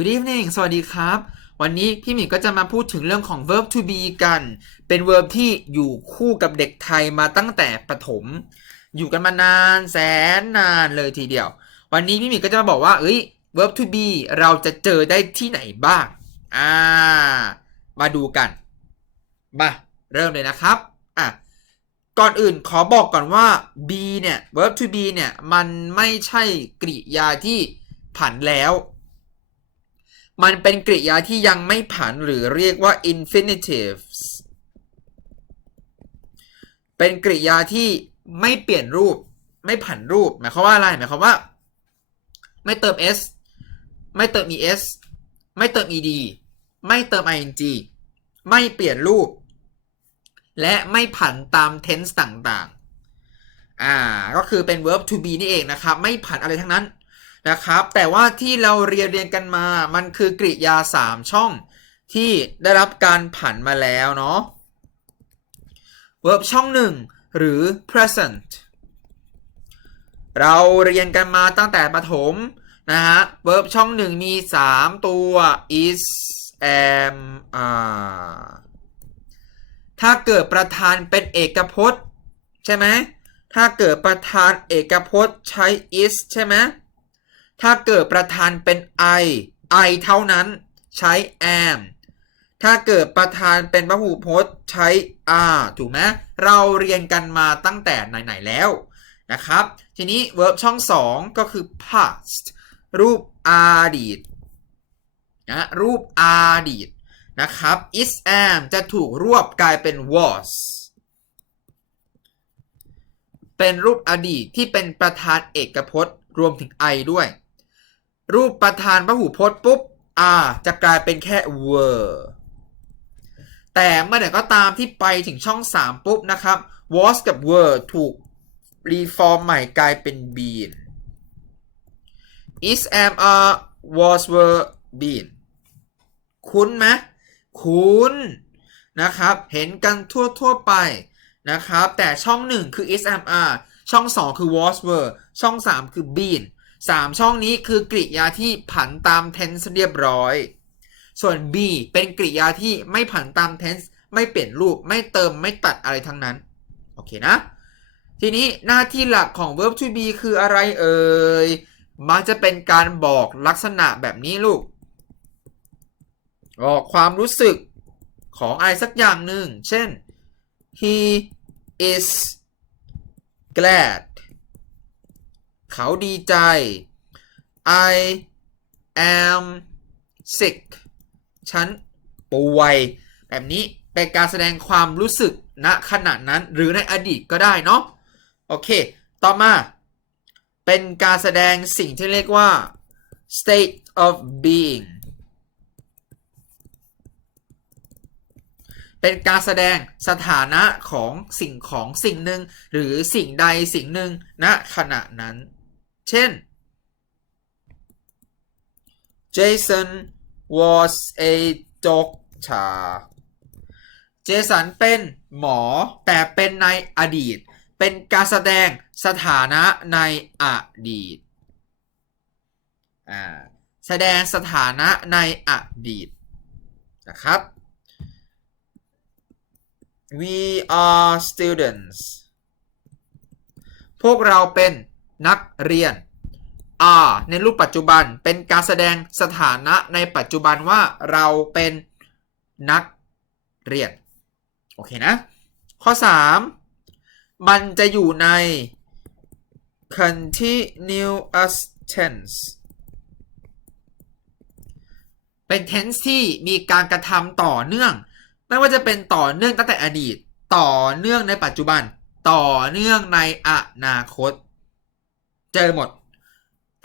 Good evening สวัสดีครับ วันนี้พี่หมีก็จะมาพูดถึงเรื่องของ verb to be กัน เป็น verb ที่อยู่คู่กับเด็กไทยมาตั้งแต่ประถม อยู่กันมานานแสนนานเลยทีเดียว วันนี้พี่หมีก็จะมาบอกว่า เอ้ย verb to be เราจะเจอได้ที่ไหนบ้าง อ่า มาดูกัน มาเริ่มเลยนะครับ อะ ก่อนอื่นขอบอกก่อนว่า be เนี่ย verb to be เนี่ย มันไม่ใช่กริยาที่ผันแล้ว มันเป็นกริยาที่ยังไม่ผันหรือเรียกว่า infinitives เป็นกริยาที่ไม่เปลี่ยนรูป ไม่ผันรูป หมายความว่าอะไร หมายความว่า ไม่เติม s ไม่เติม es ไม่เติม ed ไม่เติม ing ไม่เปลี่ยนรูป และไม่ผันตาม tense ต่างๆ อ่า ก็คือเป็น verb to be นี่เองนะครับ ไม่ผันอะไรทั้งนั้น นะครับ แต่ว่าที่เราเรียนเรียนกันมา มันคือกริยา 3 ช่องที่ได้รับการผันมาแล้วเนาะ verb ช่องหนึ่งหรือ present เราเรียนกันมาตั้งแต่ประถมนะฮะ verb ช่องหนึ่งมี 3 ตัว is am are ถ้าเกิดประธานเป็นเอกพจน์ ใช่ไหม ถ้าเกิดประธานเอกพจน์ใช้ is ใช่ไหม ถ้าเกิดประธานเป็น I I เท่านั้นใช้ am ถ้าเกิดประธานเป็นพหูพจน์ใช้ are ถูกไหมเราเรียนกันมาตั้งแต่ไหน ๆ แล้วนะครับ ทีนี้ verb ช่อง 2 ก็คือ past รูปอดีตนะรูปอดีตนะครับ is am จะถูกรวบกลายเป็น was เป็นรูปอดีตที่เป็นประธานเอกพจน์ รวมถึง I ด้วย รูปประธานพหูพจน์ปุ๊บ R จะกลายเป็นแค่ were แต่เมื่อไหร่ก็ตามที่ไปถึงช่อง 3 ปุ๊บนะครับ was กับ were ถูกรีฟอร์มใหม่กลายเป็น been is am are was were been คุ้นไหมคุ้นนะครับ เห็นกันทั่วๆไปนะครับ แต่ช่อง 1 คือ is am are ช่อง 2 คือ was were ช่อง 3 คือ been 3 ช่องนี้คือกริยาที่ผันตาม tense เรียบร้อย ส่วน B เป็นกริยาที่ไม่ผันตาม tense ไม่เปลี่ยนรูป ไม่เติม ไม่ตัดอะไรทั้งนั้น โอเคนะ ทีนี้หน้าที่หลักของ verb to be คืออะไรเอ่ย มักจะเป็นการบอกลักษณะแบบนี้ลูก บอกความรู้สึกของอะไรสักอย่างหนึ่ง เช่น he is glad เขาดีใจ I am sick ฉันป่วย แบบนี้เป็นการแสดงความรู้สึกณขณะนั้นหรือในอดีตก็ได้เนาะโอเค ต่อมา เป็นการแสดงสิ่งที่เรียกว่า state of being เป็นการแสดงสถานะของสิ่งของสิ่งหนึ่งหรือสิ่งใดสิ่งหนึ่งณขณะนั้น เช่น Jason was a doctor เจสันเป็นหมอแต่เป็นในอดีต เป็นการแสดงสถานะในอดีต แสดงสถานะในอดีตนะครับ we are students พวกเราเป็น นักเรียน are ในรูปปัจจุบันเป็นการแสดงสถานะในปัจจุบันว่าเราเป็นนักเรียน โอเคนะ ข้อ 3 มันจะอยู่ใน continuous tense เป็น tense ที่มีการกระทำต่อเนื่อง ไม่ว่าจะเป็นต่อเนื่องตั้งแต่อดีต ต่อเนื่องในปัจจุบัน ต่อเนื่องในอนาคต เจอหมด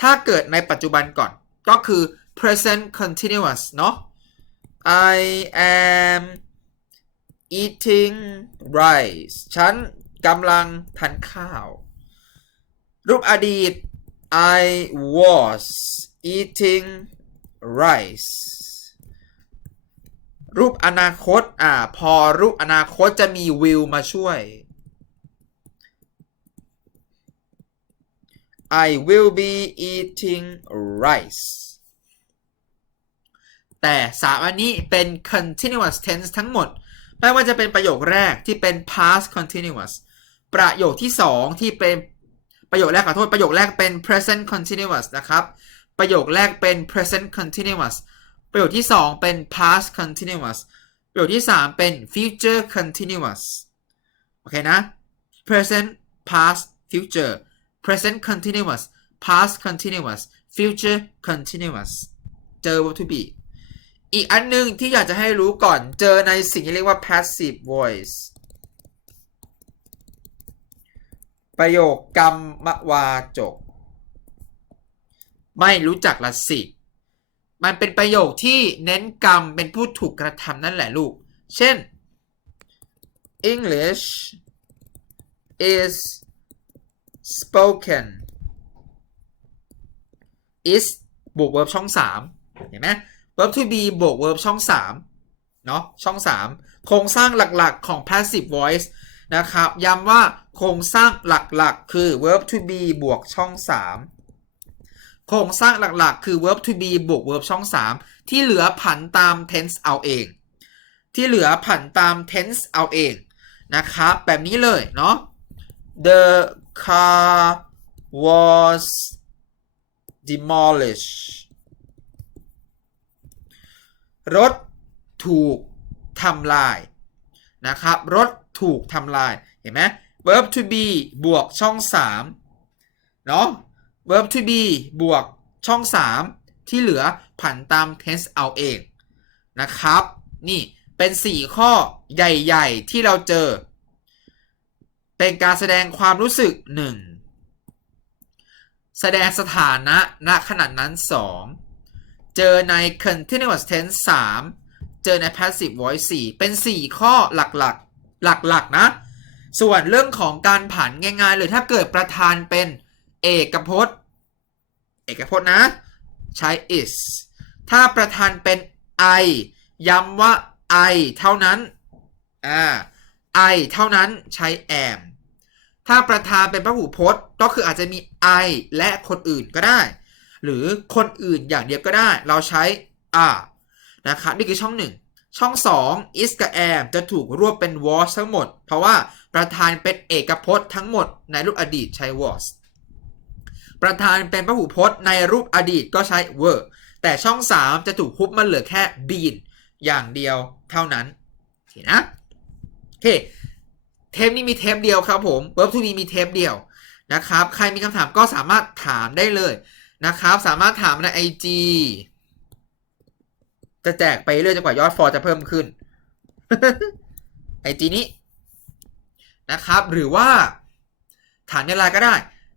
ถ้าเกิดในปัจจุบันก่อนก็คือ present continuous เนาะ I am eating rice ฉันกำลังทานข้าว รูปอดีต I was eating rice รูปอนาคต อ่า พอรูปอนาคตจะมี will มาช่วย I will be eating rice แต่สามอันนี้เป็น continuous tense ทั้งหมด ไม่ว่าจะเป็นประโยคแรกที่เป็น past continuous ประโยคที่สองที่เป็นประโยคแรกขอโทษประโยคแรกเป็น present continuous นะครับ ประโยคแรกเป็น present continuous ประโยคที่สองเป็น past continuous ประโยคที่สามเป็น future continuous โอเคนะ present past future present continuous past continuous future continuous เจอ verb to be อีกอันหนึงที่อยากจะให้รู้ก่อนเจอในสิ่งที่เรียกว่า passive voice ประโยคกรรมวาจก ไม่รู้จักละสิ มันเป็นประโยคที่เน้นกรรมเป็นผู้ถูกกระทำนั่นแหละลูก เช่น English is spoken is บวก verb ช่อง 3 เห็นไหม verb to be บวก verb ช่อง 3 เนาะช่อง 3 โครงสร้างหลักๆของ passive voice นะครับ ย้ำว่าโครงสร้างหลักๆ คือ verb to be บวกช่อง 3 โครงสร้างหลักๆ คือ verb to be บวก verb ช่อง 3 ที่เหลือผันตาม tense เอาเอง ที่เหลือผันตาม tense เอาเองนะครับแบบนี้เลยเนาะ the car was demolished รถถูกทำลายนะครับ รถถูกทำลาย เห็นไหม verb to be บวกช่อง3เนาะ verb to be บวกช่อง 3 ที่เหลือผันตาม tense เอาเองนะครับ นี่เป็น 4 ข้อใหญ่ ๆ ที่เราเจอ เป็นการแสดงความรู้สึก 1 แสดงสถานะณขณะนั้น 2 เจอใน continuous tense 3 เจอใน passive voice 4 เป็น 4 ข้อหลักๆ หลักๆ นะ ส่วนเรื่องของการผันง่ายๆเลยถ้าเกิดประธานเป็นเอกพจน์ เอกพจน์นะ ใช้ is ถ้าประธานเป็น I ย้ำว่า I เท่านั้น อ่า I เท่านั้นใช้ am ถ้าประธานเป็นพหูพจน์ ก็คืออาจจะมี I และคนอื่นก็ได้ หรือคนอื่นอย่างเดียวก็ได้ เราใช้ are นะครับนี่คือช่อง 1 ช่อง 2 is กับ am จะถูกรวบเป็น was ทั้งหมด เพราะว่าประธานเป็นเอกพจน์ทั้งหมดในรูปอดีตใช้ was ประธานเป็นพหูพจน์ในรูปอดีตก็ใช้ were แต่ช่อง 3 จะถูกคุบมาเหลือแค่ been อย่างเดียวเท่านั้นโอเคนะ เคเทปนี้มีเทปเดียวครับผม Verb to be มีเทปเดียวนะครับ ใครมีคำถามก็สามารถถามได้เลยนะครับ สามารถถามใน IG จะแจกไปเรื่อยจนกว่ายอดฟอลจะเพิ่มขึ้น IG นี้นะครับ หรือว่าถามในไลน์ก็ได้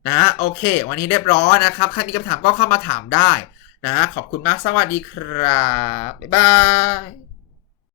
นะโอเค วันนี้เรียบร้อยนะครับ ใครมีคำถามก็เข้ามาถามได้นะ ขอบคุณมาก สวัสดีครับ บ๊ายบาย